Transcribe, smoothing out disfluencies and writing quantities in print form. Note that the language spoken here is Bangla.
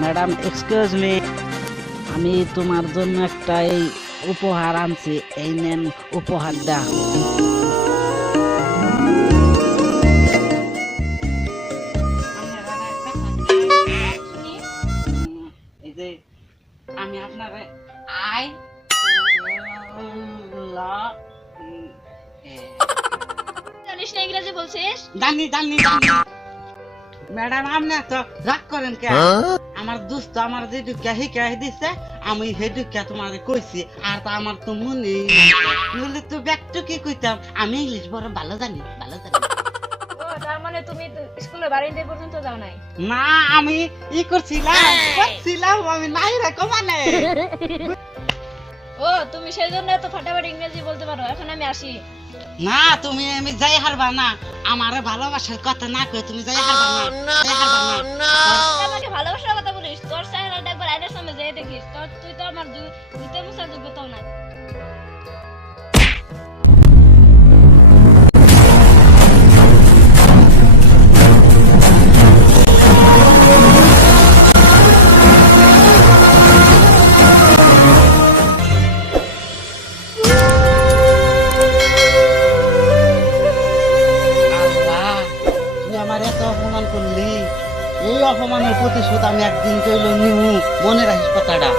ম্যাডাম এক্সকিউজ মি, আমি তোমার জন্য একটা এই উপহার আনছি, এই নেন উপহারটা। এই যে আমি আপনার আই জানিস না ইংরেজি বলছিস? জানি জানি জানি ম্যাডাম, আপনি তো রাগ করেন কে? আমার দোস্ত আমার যে দুঃখা শিখাই দিছে, আমি সেই দুঃখা তোমার কইছি, আর তা আমার তো মনে নইলে তো ব্যক্ত কি কইতাম, আমি ইংলিশ বড় ভালো জানি, ভালো জানি। ও তার মানে তুমি স্কুলে বারিন্দা পর্যন্ত যাও নাই? না, আমি ই করছিলাম আমি নাই রাখো মানে। ও তুমি সেই জন্য এত ফাটাফাটি ইংরেজি বলতে পারো। এখন আমি আসি। না, তুমি আমি যাই হারবা না, আমারে ভালোবাসার কথা না কই তুমি যাই হারবা না, যাই হারবা না। তুই আমাকে ভালোবাসার কথা বলিস? তোর চেহারাটা একবার আয়নার সামনে যেয়ে দেখিস। তুই তো আমার দুইটা মুছার যোগ্যতাও নাই। আল্লাহ, তুই আমার এত অপমান করলি, এই অপমানের প্রতিশোধ আমি একদিন কইলে নিউ, মনে রাখিস কথাটা।